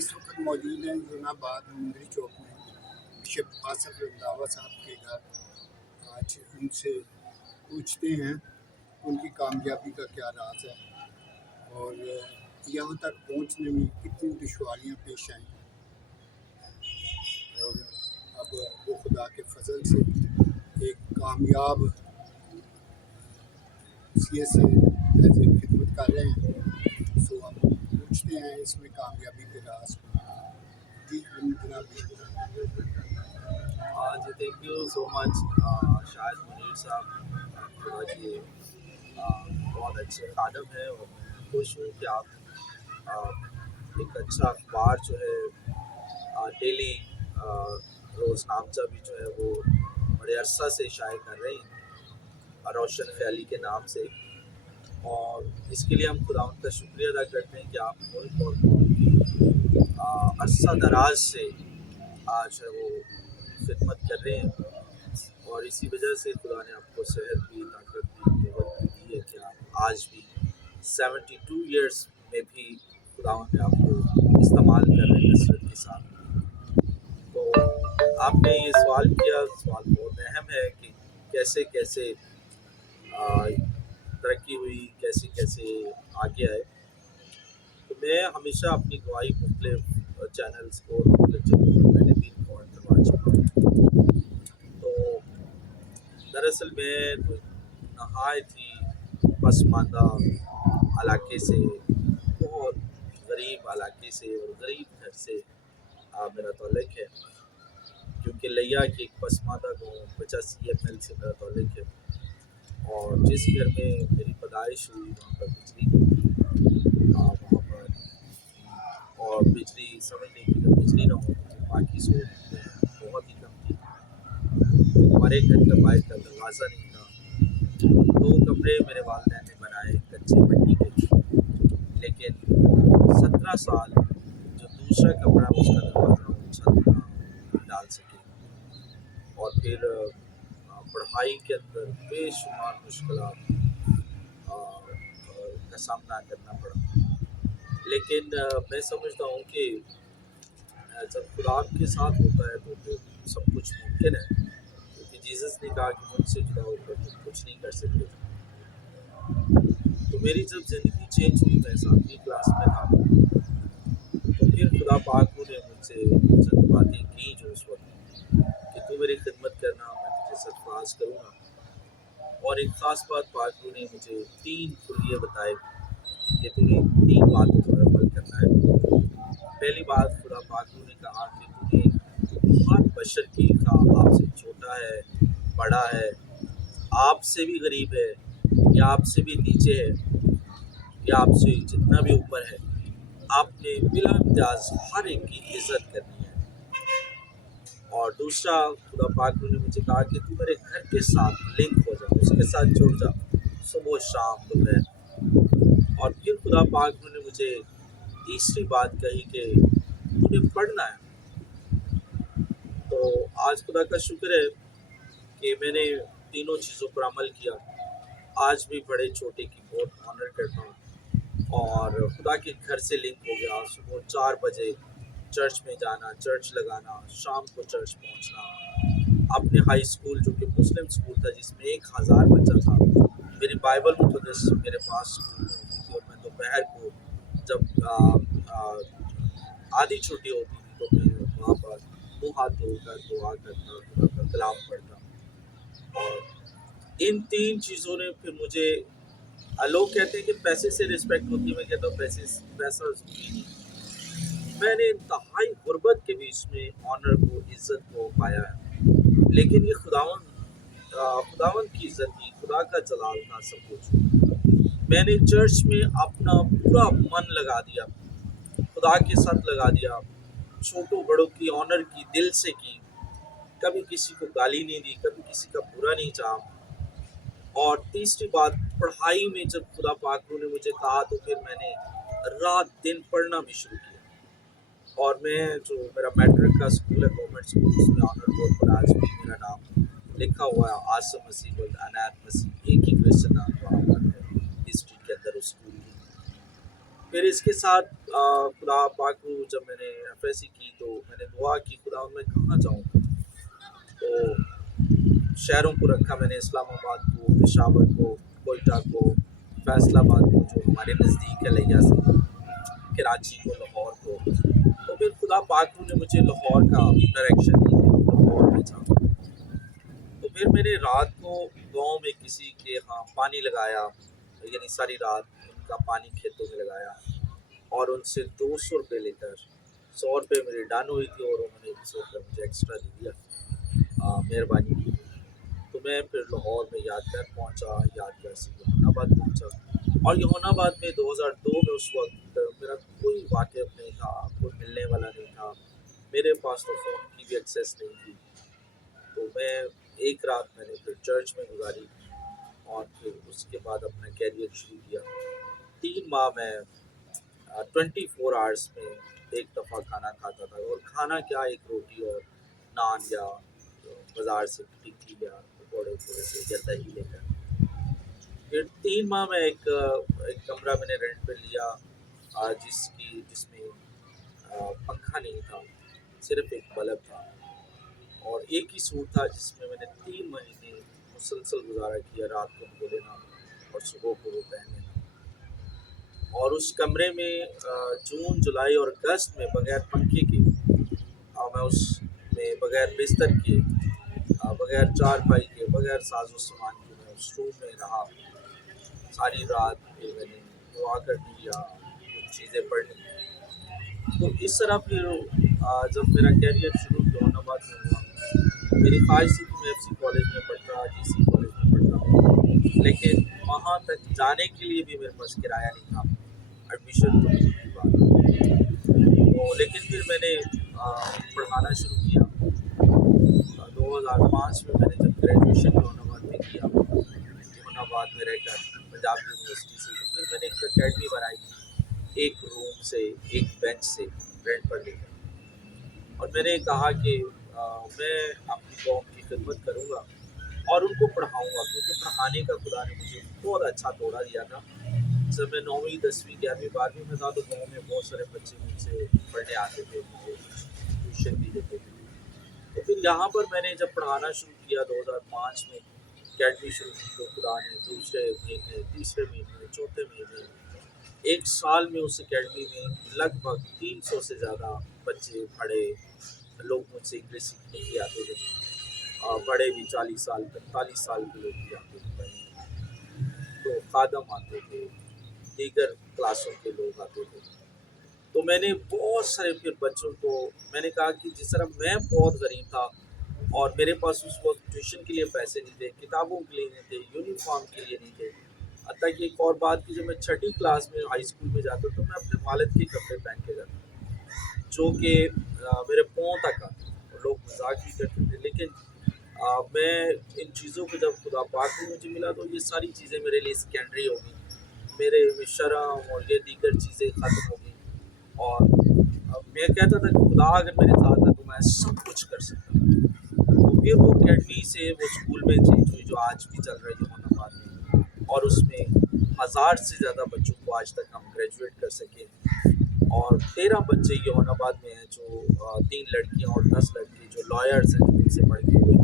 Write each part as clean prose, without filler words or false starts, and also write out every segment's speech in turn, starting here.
اس وقت موجود ہیں جوناباد مندری چوک میں بشپ آصف رنداوا صاحب کے گھر۔ آج ان سے پوچھتے ہیں ان کی کامیابی کا کیا راز ہے اور یہاں تک پہنچنے میں کتنی دشواریاں پیش آئیں، اور اب وہ خدا کے فضل سے ایک کامیاب سی سے ایسے خدمت کر رہے ہیں۔ سو ہم پوچھتے ہیں اس میں کامیابی کے راز۔ جی جناب، جی تھینک یو سو مچ شاہد منیر صاحب، خدا کے بہت اچھے خادم ہیں، اور میں خوش ہوں کہ آپ ایک اچھا اخبار جو ہے ڈیلی روز نامچہ بھی جو ہے وہ بڑے عرصہ سے شائع کر رہے ہیں روشن خیالی کے نام سے، اور اس کے لیے ہم خدا ان کا شکریہ ادا کرتے ہیں کہ آپ ملک اور قوم کی عرصہ دراز سے آج ہے وہ خدمت کر رہے ہیں، اور اسی وجہ سے خدا نے آپ کو صحت بھی، طاقت بھی، قوت بھی دی ہے کہ آپ آج بھی 72 ایئرس میں بھی خدا نے آپ کو استعمال کر رہے ہیں کثرت کے ساتھ۔ تو آپ نے یہ سوال کیا، سوال بہت اہم ہے کہ کیسے کیسے ترقی ہوئی، کیسے کیسے آگے آئے۔ تو میں ہمیشہ اپنی گواہی مختلف چینلز کو مختلف جگہوں پر میں نے بھی ریکارڈ کروا چکا ہوں۔ تو دراصل میں نہایت ہی پسماندہ علاقے سے، بہت غریب علاقے سے اور غریب گھر سے میرا تعلق ہے، کیونکہ لیا کی ایک پسماندہ گاؤں 85 ML سے میرا تعلق ہے، اور جس گھر میں میری پیدائش ہوئی وہاں پر بجلی نہیں تھی، وہاں پر اور بجلی سمجھنے کی جب بجلی نہ ہو تو باقی سہولتیں بہت ہی کم تھی۔ ہمارے گھر کا باہر کا دروازہ نہیں تھا، 2 کمرے میرے والدین نے بنائے کچے مٹی کے، لیکن 17 سال جو دوسرا کمرہ اس کا دروازہ وہ چھت نہ ڈال سکے، اور پھر پڑھائی کے اندر بے شمار مشکلات کا سامنا کرنا پڑا۔ لیکن میں سمجھتا ہوں کہ جب خدا آپ کے ساتھ ہوتا ہے تو پھر سب کچھ ممکن ہے، کیونکہ جیزس نے کہا کہ مجھ سے جدا ہو کر تم کچھ نہیں کر سکتے۔ تو میری جب زندگی چینج ہوئی، میں 7ویں کلاس میں تھا، تو پھر خدا پاک نے مجھ سے چند باتیں کی جو اس وقت کہ تو میری خدمت کرنا، میں تجھے سرفراز کروں گا، اور ایک خاص بات پاک نے مجھے 3 کلیے بتائے کہ تمہیں 3 باتوں پر عمل کرنا ہے۔ پہلی بات خدا پاک نے کہا کہ تمہیں ہر بشر کی خواہ آپ سے چھوٹا ہے، بڑا ہے، آپ سے بھی غریب ہے یا آپ سے بھی نیچے ہے یا آپ سے جتنا بھی اوپر ہے، آپ نے بلا امتیاز ہر ایک کی عزت کرنی ہے۔ اور دوسرا خدا پاک نے مجھے کہا کہ تو میرے گھر کے ساتھ لنک ہو جا، اس کے ساتھ جڑ جا، صبح شام دوپہر۔ اور پھر خدا پاک نے مجھے تیسری بات کہی کہ تمہیں پڑھنا ہے۔ تو آج خدا کا شکر ہے کہ میں نے تینوں چیزوں پر عمل کیا، آج بھی بڑے چھوٹے کی بہت آنر کرتا ہوں، اور خدا کے گھر سے لنک ہو گیا۔ صبح 4 بجے چرچ میں جانا، چرچ لگانا، شام کو چرچ پہنچنا، اپنے ہائی اسکول جو کہ مسلم اسکول تھا جس میں 1000 بچہ تھا، میری بائبل مقدس میرے پاس اسکول میں ہوتی تھی، اور میں دوپہر کو جب آدھی چھٹی ہوتی تھی تو میں وہاں پر منہ ہاتھ دھو کر دعا کرتا، خدا کا کلام پڑھتا۔ اور ان 3 چیزوں نے پھر مجھے، لوگ کہتے ہیں کہ پیسے سے رسپیکٹ ہوتی ہے، میں کہتا ہوں پیسہ ضروری نہیں۔ میں نے انتہائی غربت کے بیچ میں آنر کو، عزت کو پایا ہے، لیکن یہ خداوند کی عزت تھی، خدا کا جلال تھا سب کچھ۔ میں نے چرچ میں اپنا پورا من لگا دیا، خدا کے ساتھ لگا دیا، چھوٹوں بڑوں کی آنر کی، دل سے کی، کبھی کسی کو گالی نہیں دی، کبھی کسی کا برا نہیں چاہا۔ اور تیسری بات، پڑھائی میں جب خدا پاک نے مجھے کہا تو پھر میں نے رات دن پڑھنا بھی شروع کیا، اور میں جو میرا میٹرک کا اسکول ہے گورنمنٹ اسکول، اس میں آنر بورڈ پر آج بھی میرا نام لکھا ہوا ہے، عاصم مسیح بلد عنایت مسیح، ایک ہی کرسچن نام وہاں پر ہے ہسٹری کے اندر اس اسکول کی۔ پھر اس کے ساتھ خدا پاک کو جب میں نے ایف ایس سی کی تو میں نے دعا کی خدا میں کہاں جاؤں، تو شہروں کو رکھا میں نے، اسلام آباد کو، پشاور کو، کوئٹہ کو، فیصل آباد کو جو ہمارے نزدیک ہے لیا سے، کراچی کو، لاہور کو، تو پھر خدا پاک نے مجھے لاہور کا ڈائریکشن دی کہ لاہور میں جاؤں۔ تو پھر میں نے رات کو گاؤں میں کسی کے ہاں پانی لگایا، یعنی ساری رات ان کا پانی کھیتوں میں لگایا، اور ان سے 200 روپے لے کر 100 روپے میری ڈن ہوئی تھی، اور انہوں نے 100 روپے مجھے ایکسٹرا دے دیا، مہربانی کی۔ تو میں پھر لاہور میں یادگار پہنچا، یادگار سے یمن آباد پہنچا، اور یمن آباد میں 2002 میں اس وقت میرا کوئی واقف نہیں تھا، کوئی ملنے والا نہیں تھا، میرے پاس تو فون کی بھی ایکسیس نہیں تھی۔ تو میں ایک رات میں نے پھر چرچ میں گزاری، اور پھر اس کے بعد اپنا کیریئر شروع کیا۔ 3 ماہ میں 24 آورس میں ایک دفعہ کھانا کھاتا تھا، اور کھانا کیا، ایک روٹی اور نان، یا بازار سے ٹکی یا پکوڑے تھوڑے سے یا دہی لے کر۔ پھر 3 ماہ میں ایک کمرہ میں نے رینٹ پہ لیا، جس میں پنکھا نہیں تھا، صرف ایک بلب تھا، اور ایک ہی سوٹ تھا جس میں میں نے 3 مہینے مسلسل گزارا کیا، رات کو مجھے لینا اور صبح کو وہ پہن لینا۔ اور اس کمرے میں جون، جولائی اور اگست میں بغیر پنکھے کے، میں اس میں بغیر بستر کے، بغیر چارپائی کے، بغیر ساز و سامان کے، میں اس روم میں رہا ساری رات۔ پھر میں نے دعا کرنی یا کچھ چیزیں پڑھنی۔ تو اس طرح پھر جب میرا کیریئر شروع جون آباد میں ہوا، میری خواہش تھی کہ میں ایف سی کالج میں پڑھتا، جی سی کالج میں پڑھتا، لیکن وہاں تک جانے کے لیے بھی میرے پاس کرایہ نہیں تھا، ایڈمیشن تو دور کی بات۔ تو لیکن پھر میں نے پڑھانا شروع کیا۔ 2005 میں نے جب گریجویشن جون آباد میں کیا، جون آباد میں رہ کر پنجاب یونیورسٹی سے، تو پھر میں نے ایک اکیڈمی بنائی، ایک روم سے، ایک بینچ سے رینٹ پر لے کر، اور میں نے کہا کہ میں اپنی قوم کی خدمت کروں گا اور ان کو پڑھاؤں گا، کیونکہ پڑھانے کا خدا نے مجھے بہت اچھا توڑا دیا تھا۔ جب میں 9ویں 10ویں 11ویں 12ویں میں تھا تو گاؤں میں بہت سارے بچے مجھ سے پڑھنے آتے تھے، مجھے ٹیوشن بھی دیتے تھے۔ تو پھر یہاں پر میں نے جب پڑھانا شروع کیا 2005 میں، اکیڈمی شروع کی، تو خدا نے دوسرے مہینے، تیسرے مہینے، چوتھے مہینے، ایک سال میں اس اکیڈمی میں لگ بھگ 300 سے زیادہ بچے، بڑے لوگ مجھ سے انگلش سیکھنے کے لیے آتے تھے، بڑے بھی 40 سال 45 سال کے لوگ بھی آتے تھے پڑھنے، تو خادم آتے تھے، دیگر کلاسوں کے لوگ آتے تھے۔ تو میں نے بہت سارے پھر بچوں کو، میں نے کہا کہ جس طرح میں بہت غریب تھا اور میرے پاس اس وقت ٹیوشن کے لیے پیسے نہیں تھے، کتابوں کے لیے نہیں تھے، یونیفارم کے لیے نہیں تھے، حتیٰ کہ ایک اور بات کہ جب میں 6ٹھی کلاس میں ہائی اسکول میں جاتا تو میں اپنے والد کے کپڑے پہن کے جاتا، جو کہ میرے پاؤں تک آتے، اور لوگ مذاق بھی کرتے تھے، لیکن میں ان چیزوں کو جب خدا پاک نے مجھے ملا تو یہ ساری چیزیں میرے لیے سیکنڈری ہو گئی، میرے شرم اور یہ دیگر چیزیں ختم ہو گئی، اور میں کہتا تھا کہ خدا اگر میرے ساتھ ہے تو میں سب کچھ کر سکتا ہوں۔ تو پھر وہ اکیڈمی سے وہ اسکول میں چینج ہوئی جو آج بھی چل رہی ہے یمن آباد میں، اور اس میں 1000 سے زیادہ بچوں کو آج تک ہم گریجویٹ کر سکے، اور 13 بچے یمن آباد میں ہیں جو 3 لڑکیاں اور 10 لڑکے جو لائرز ہیں، جو ان سے پڑھ کے ہوئے،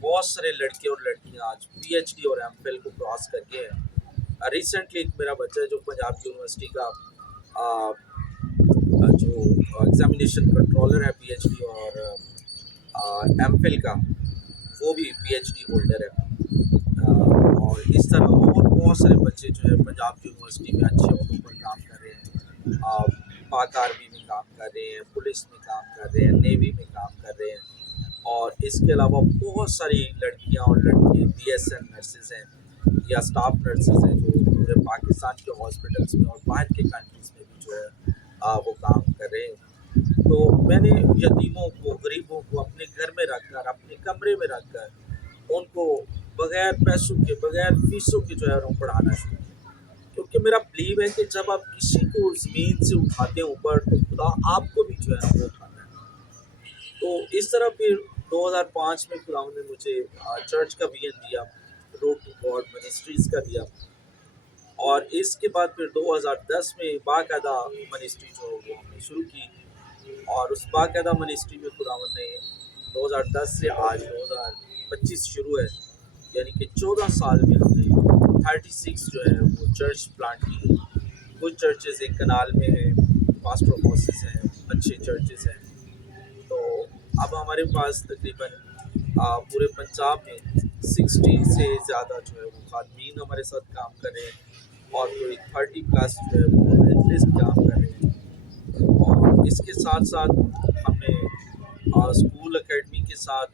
بہت سارے لڑکے اور لڑکیاں آج پی ایچ ڈی اور ایم فل کو کراس کر کے ہیں۔ ریسنٹلی ایک میرا بچہ ہے جو پنجاب یونیورسٹی کا جو ایگزامینیشن کنٹرولر ہے پی ایچ ڈی اور ایم فل کا، وہ بھی پی ایچ ڈی ہولڈر ہے، اور اس طرح اور بہت سارے بچے جو ہے پنجاب یونیورسٹی میں اچھے عہدوں پر کام کر رہے ہیں، پاک آرمی میں کام کر رہے ہیں، پولیس میں کام کر رہے ہیں، نیوی میں کام کر رہے ہیں، اور اس کے علاوہ بہت ساری لڑکیاں اور لڑکے بی ایس این نرسز ہیں یا اسٹاف نرسز ہیں جو پورے پاکستان کے ہاسپٹلس میں اور باہر کے کنٹریز میں بھی جو ہے وہ کام کر رہے ہیں۔ تو میں نے یتیموں کو، غریبوں کو اپنے گھر میں رکھ کر، اپنے کمرے میں رکھ کر ان کو بغیر پیسوں کے، بغیر فیسوں کے جو ہے وہ پڑھانا شروع کیا، کیونکہ میرا بلیو ہے کہ جب آپ کسی کو زمین سے اٹھاتے ہیں اوپر تو خدا آپ کو بھی جو ہے وہ اٹھاتا ہے۔ تو اس طرح پھر 2005 میں خدا نے مجھے چرچ کا ویژن دیا، روڈ ٹو گاڈ منسٹریز کا دیا، اور اس کے بعد پھر 2010 میں باقاعدہ منسٹری جو وہ ہم نے شروع کی، اور اس باقاعدہ منسٹری میں خداوند نے 2010 سے آج 2025 شروع ہے، یعنی کہ 14 سال میں ہم نے 36 جو ہے وہ چرچ پلانٹ کی ہے۔ کچھ چرچز ایک کنال میں ہیں، پاسٹر ہاؤسز ہیں، اچھے چرچز ہیں۔ تو اب ہمارے پاس تقریباً پورے پنجاب میں 60 سے زیادہ جو ہے وہ خادمین ہمارے ساتھ کام کر رہے ہیں، اور کوئی 30 پلس جو ہے وہ ایونجلسٹ کام کر رہے ہیں۔ اور اس کے ساتھ ساتھ ہم نے اسکول اکیڈمی کے ساتھ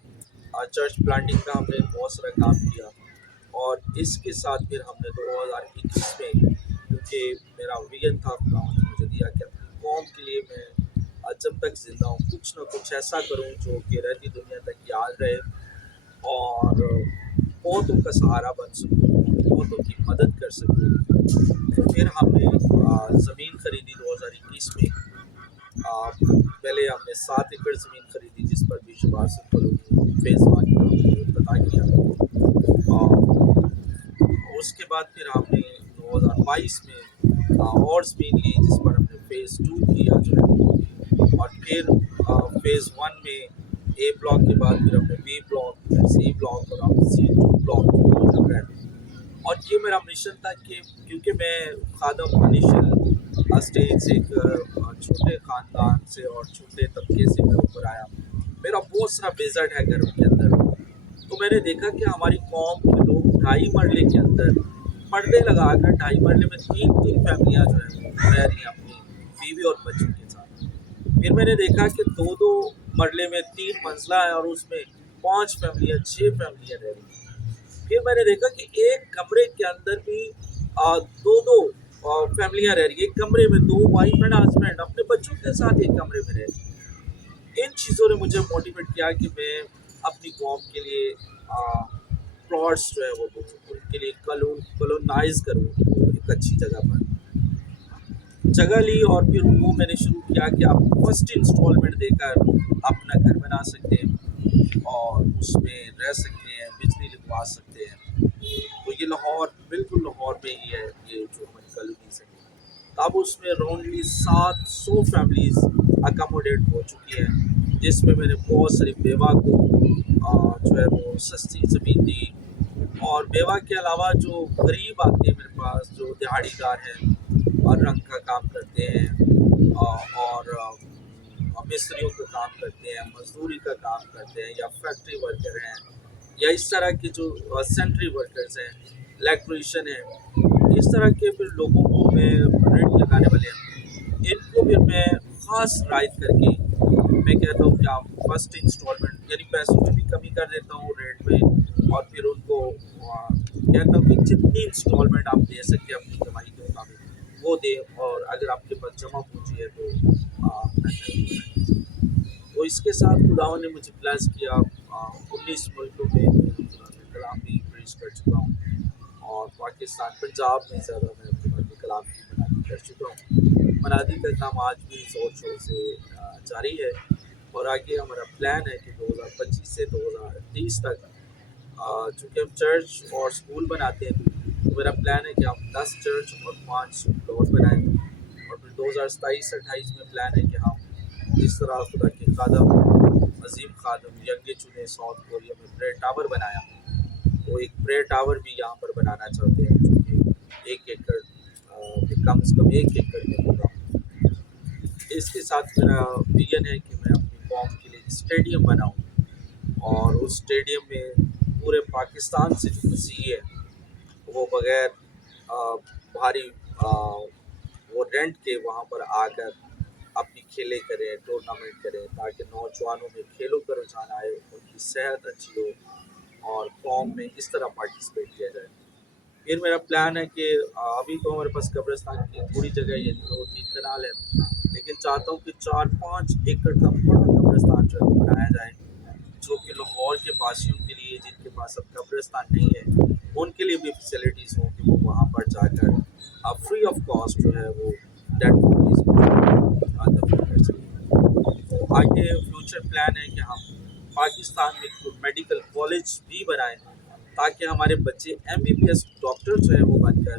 چرچ پلانٹنگ کا ہم نے بہت سارا کام کیا، اور اس کے ساتھ پھر ہم نے 2021 میں، کیونکہ میرا ویژن تھا خداوند نے مجھے دیا کہ اپنی قوم کے لیے میں جب تک زندہ ہوں کچھ نہ کچھ ایسا کروں جو کہ رہتی دنیا تک یاد رہے، اور بہتوں کا سہارا بن سکوں، بہتوں کی مدد کر سکوں۔ تو پھر ہم نے زمین خریدی 2021 میں۔ پہلے ہم نے 7 ایکڑ زمین خریدی جس پر بھی شباز سے کالونی فیز 1 کا ہم نے افتتاح کیا، اور اس کے بعد پھر ہم نے 2022 میں اور زمین لی جس پر ہم نے فیز 2 کیا جو ہے، اور پھر فیز 1 میں اے بلاک کے بعد پھر ہم نے بی بلاک، پھر سی بلاک، اور ہم سی 2 بلاک۔ اور یہ میرا مشن تھا کہ کیونکہ میں خادم انیشل اسٹیج سے ایک چھوٹے خاندان سے اور چھوٹے طبقے سے میں اوپر آیا، میرا بہت سارا بزٹ ہے گھروں کے اندر، تو میں نے دیکھا کہ ہماری قوم کے لوگ 2.5 مرلے کے اندر پردے لگا کر 2.5 مرلے میں 3 فیملیاں جو ہیں وہ رہ رہی ہیں اپنی بیوی اور بچوں کے ساتھ۔ پھر میں نے دیکھا کہ 2 مرلے میں 3 منزلہ ہے اور اس میں 5 فیملیاں 6 فیملیاں رہ رہی ہیں۔ پھر میں نے دیکھا کہ ایک کمرے کے اندر بھی 2 فیملیاں رہ رہی ہیں، ایک کمرے میں 2 وائف اینڈ ہسبینڈ اپنے بچوں کے ساتھ ایک کمرے میں رہ رہی ہیں۔ ان چیزوں نے مجھے موٹیویٹ کیا کہ میں اپنی قوم کے لیے پلاٹس جو ہے وہ دوں، ان کے لیے کلونائز کروں ایک اچھی جگہ پر جگہ لی، اور پھر وہ میں نے شروع کیا کہ آپ فرسٹ انسٹالمنٹ دے کر اپنا گھر بنا سکتے ہیں اور اس میں رہ سکتے ہیں، بجلی لگوا سکتے ہیں۔ تو یہ لاہور، بالکل لاہور میں ہی ہے یہ جو ہماری کالونیز ہے۔ تو اب اس میں راؤنڈلی 700 فیملیز اکاموڈیٹ ہو چکی ہیں، جس میں نے بہت ساری بیوہ کو جو ہے وہ سستی زمین دی، اور بیوہ کے علاوہ جو غریب آتے ہیں میرے پاس، جو دہاڑی دار ہیں اور رنگ کا کام کرتے ہیں، اور مستریوں کا کام کرتے ہیں، مزدوری کا کام کرتے ہیں، یا فیکٹری ورکر ہیں، یا اس طرح کے جو سینٹری ورکرز ہیں، الیکٹریشین ہیں، اس طرح کے پھر لوگوں کو میں ریٹ لگانے والے ہیں، ان کو پھر میں خاص رعایت کر کے میں کہتا ہوں کہ آپ فرسٹ انسٹالمنٹ، یعنی پیسوں میں بھی کمی کر دیتا ہوں ریٹ میں، اور پھر ان کو کہتا ہوں کہ جتنی انسٹالمنٹ آپ دے سکتے ہیں اپنی کمائی کے مطابق وہ دیں، اور اگر آپ کے پاس جمع پونجی ہے تو اپنا گھر بنائیں۔ تو اس کے ساتھ خداوند نے مجھے بلیس کیا، 19 ملکوں میں کلام بھی پیش کر چکا ہوں، اور پاکستان پنجاب میں زیادہ میں اپنے کلام کی منادی کر چکا ہوں۔ منادی کا کام آج بھی زور شور سے جاری ہے، اور آگے ہمارا پلان ہے کہ 2025 سے 2030 تک چونکہ ہم چرچ اور اسکول بناتے ہیں، تو میرا پلان ہے کہ ہم 10 چرچ اور 5 پلاٹ بنائیں، اور پھر 2027-28 میں پلان ہے کہ ہم اس طرح خدا کے خادم، عظیم خادم ینگے چنے ساؤتھ کوریا میں پریئر ٹاور بنایا، تو ایک پریئر ٹاور بھی یہاں پر بنانا چاہتے ہیں جو کہ 1 ایکڑ کم از کم 1 ایکڑ میں ہوگا۔ اس کے ساتھ میرا ویژن ہے کہ میں اپنی قوم کے لیے اسٹیڈیم بناؤں، اور اس اسٹیڈیم میں پورے پاکستان سے جو مسیحی ہے وہ بغیر بھاری وہ رینٹ کے وہاں پر آ کر اپنی کھیلے کریں، ٹورنامنٹ کریں، تاکہ نوجوانوں میں کھیلوں کا رجحان آئے، ان کی صحت اچھی ہو، اور قوم میں اس طرح پارٹیسپیٹ کیا جائے۔ پھر میرا پلان ہے کہ ابھی تو ہمارے پاس قبرستان کی تھوڑی جگہ ہے، یعنی 2-3 کنال ہے، لیکن چاہتا ہوں کہ 4-5 ایکڑ کا بڑا قبرستان جو ہے بنایا جائے، جو کہ لاہور کے باسیوں کے لیے جن کے پاس اب قبرستان نہیں ہے ان کے لیے بھی فیسلٹیز ہوں کہ وہ وہاں پر جا کر فری آف کاسٹ جو ہے وہ ڈیڈ باڈیز کو دفن کر سکیں۔ تو آگے فیوچر پلان ہے کہ ہم پاکستان میں کوئی میڈیکل کالج بھی بنائیں، تاکہ ہمارے بچے MBBS ڈاکٹر جو ہے وہ بن کر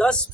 10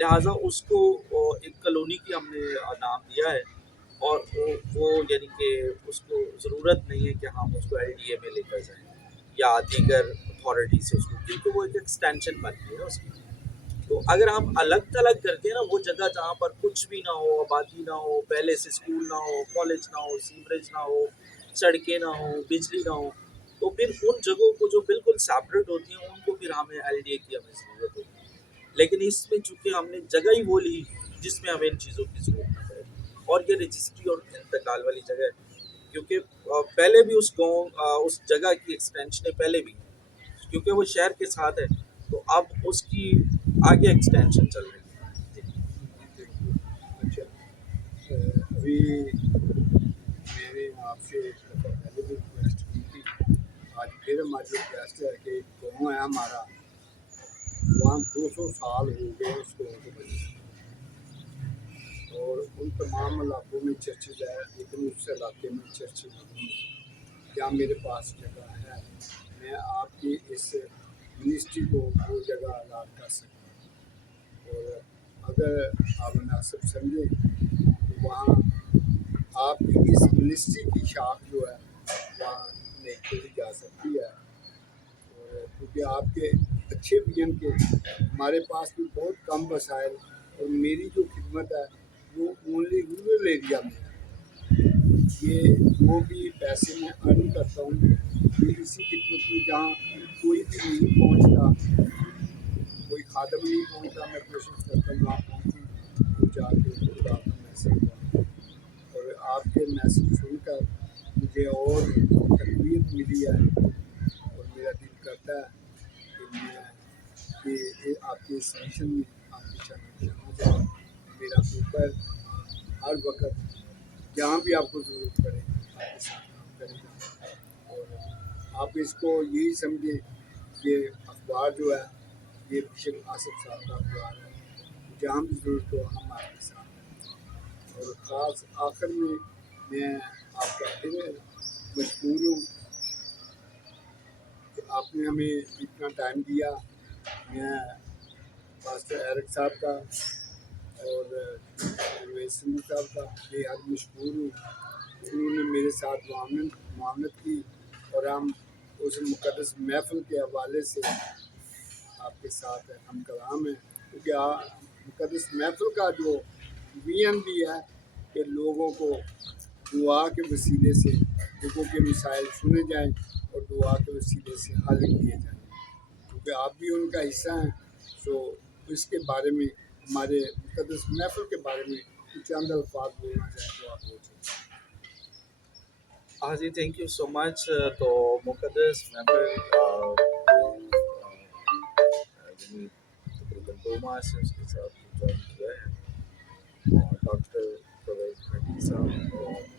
لہٰذا اس کو ایک کالونی کی ہم نے نام دیا ہے، اور وہ یعنی کہ اس کو ضرورت نہیں ہے کہ ہم اس کو LDA میں لے کر جائیں یا دیگر اتھارٹی سے اس کو، کیونکہ وہ ایک ایکسٹینشن بن گئی ہے اس کی۔ تو اگر ہم الگ تھلگ کرتے ہیں نا، وہ جگہ جہاں پر کچھ بھی نہ ہو، آبادی نہ ہو، پہلے سے اسکول نہ ہو، کالج نہ ہو، سیوریج نہ ہو، سڑکیں نہ ہو، بجلی نہ ہو، تو پھر ان جگہوں کو جو بالکل سیپریٹ ہوتی ہیں ان کو پھر ہمیں LDA کی ہمیں ضرورت ہوتی ہے۔ لیکن اس میں چونکہ ہم نے جگہ ہی وہ لی جس میں ہمیں ان چیزوں کی ضرورت نہ پڑے، اور یہ رجسٹری اور انتقال والی جگہ ہے، کیونکہ پہلے بھی اس گاؤں اس جگہ کی ایکسٹینشنیں پہلے بھی ہیں، کیونکہ وہ شہر کے ساتھ ہے، تو اب اس کی آگے ایکسٹینشن چل رہی ہے۔ جی۔ اچھا، ابھی میں نے آپ سے ایک دفعہ پہلے بھی ریکویسٹ کی تھی، آج پھر ہماری ریکویسٹ ہے کہ ایک گاؤں ہے ہمارا، وہاں 200 سال ہو گئے اس گاؤں کو بنے، اور ان تمام علاقوں میں چرچز ہے، لیکن اس علاقے میں چرچ نہیں ہے۔ کیا میرے پاس جگہ ہے؟ میں آپ کی اس منسٹری کو وہ جگہ الاٹ کر سکتا ہوں، اور اگر آپ مناسب سمجھیں تو وہاں آپ کی اس منسٹری کی شاخ جو ہے وہاں نہیں کھولی جا سکتی ہے، اور کیونکہ آپ کے اچھے ویژن کے ہمارے پاس بھی بہت کم وسائل، اور میری جو خدمت ہے وہ اونلی رورل ایریا میں ہے۔ یہ جو بھی پیسے میں ارن کرتا ہوں یہ اسی خدمت میں، جہاں کوئی بھی نہیں پہنچتا، کوئی خادم نہیں پہنچتا، میں کوشش کرتا ہوں وہاں پہنچوں، تو جا کے خدا کا میسیج دوں، اور آپ کے میسیج سن کر مجھے اور تقویت ملی ہے، اور میرا دل کرتا ہے کہ آپ کے اس مشن میں آپ کی چانا جائے، میرا اوپر ہر وقت جہاں بھی آپ کو ضرورت پڑے آپ کے ساتھ کام کرے گا، اور آپ اس کو یہی سمجھیں کہ اخبار جو ہے یہ بشپ آصف صاحب کا اخبار ہے، جہاں بھی ضرورت ہو ہم آپ کے ساتھ ہیں، اور خاص آخر میں آپ کا پھر مشکور ہوں کہ آپ نے ہمیں اتنا ٹائم دیا۔ میں پاسٹر ایرک صاحب کا اور رویش سنگھ صاحب کا بے حد مشکور ہوں، انہوں نے میرے ساتھ معاونت کی، اور ہم اس مقدس محفل کے حوالے سے آپ کے ساتھ ہم کلام ہیں، کیونکہ مقدس محفل کا جو ویژن بھی ہے کہ لوگوں کو دعا کے وسیلے سے لوگوں کے مسائل سنے جائیں اور دعا کے وسیلے سے حل کیے جائیں، کیونکہ آپ بھی ان کا حصہ ہیں۔ تو اس کے بارے میں ہمارے مقدس محفل کے بارے میں کچھ چند الفاظ بولنا چاہیں تو آپ بول سکتے ہیں۔ ہاں جی، تھینک یو سو مچ۔ تو مقدس محفل یعنی تقریباً 2 ماہ سے اس کے ساتھ جوائن کیا ہے، اور ڈاکٹر پرویز مہدی صاحب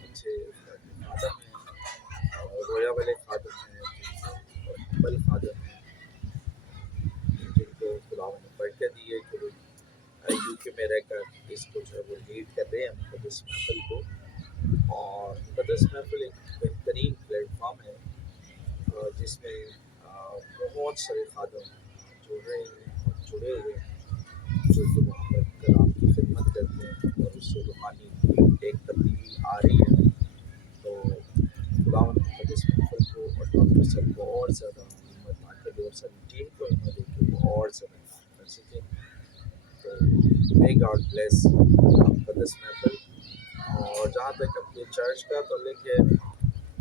اچھے خادم ہیں، اور رویا والے خادم ہیں، اور حنبل خادم ہیں، جن کو خدا نے برکت دی ہے کہ وہ UK میں رہ کر اس کو جو ہے وہ لیڈ کر رہے ہیں مقدس محفل کو۔ اور مقدس محفل ایک بہترین پلیٹ فارم ہے جس میں بہت سارے خادم جڑ رہے ہیں اور جڑے ہوئے ہیں، جو کہ وہاں پر کلام کی خدمت کرتے ہیں، اور اس سے روحانی ایک تبدیلی آ رہی ہے۔ تو خدا مقدس محفل کو اور ڈاکٹر صاحب کو اور زیادہ ہمت نہ کرے، اور ساری ٹیم کو ہمت دے کہ وہ اور زیادہ کام کر سکیں۔ تو مے گاڈ بلیس مقدس محفل۔ اور جہاں تک اپنے چرچ کا تعلق ہے،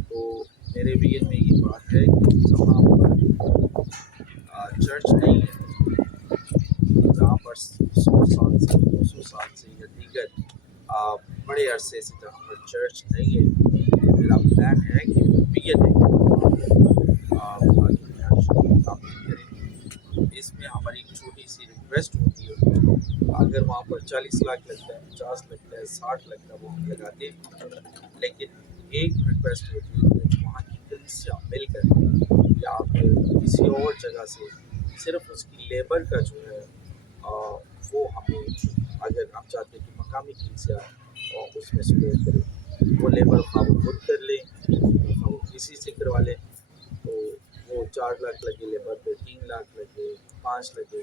تو میرے ویژن میں یہ بات ہے کہ جہاں پر چرچ نہیں ہے، جہاں پر 100 سال سے 200 سال سے یا دیگر بڑے عرصے سے جہاں پر چرچ نہیں ہے، میرا پلان ہے کہ ویژن ہے کہ آگے چرچ تعمیر کریں۔ اس میں ہماری ایک چھوٹی سی ریکویسٹ ہوتی ہے، اگر وہاں پر 40 لاکھ لگتا ہے، 50 لگتا ہے، 60 لگتا ہے، وہ ہم لگاتے ہیں، لیکن ایک ریکویسٹ ہوتی ہے کہ وہاں کی کلیسیا مل کر یا پھر کسی اور جگہ سے صرف اس کی لیبر کا جو ہے وہ ہمیں، اگر ہم چاہتے ہیں کہ مقامی کلیسیا اس میں سپورٹ کرے، وہ لیبر خواہ وہ خود کر لیں، خواہ وہ کسی سے کروا لیں، تو وہ 4 لاکھ لگے لیبر پہ، 3 لاکھ لگے، 5 لگے،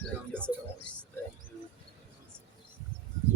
Thank you so much. Thank you.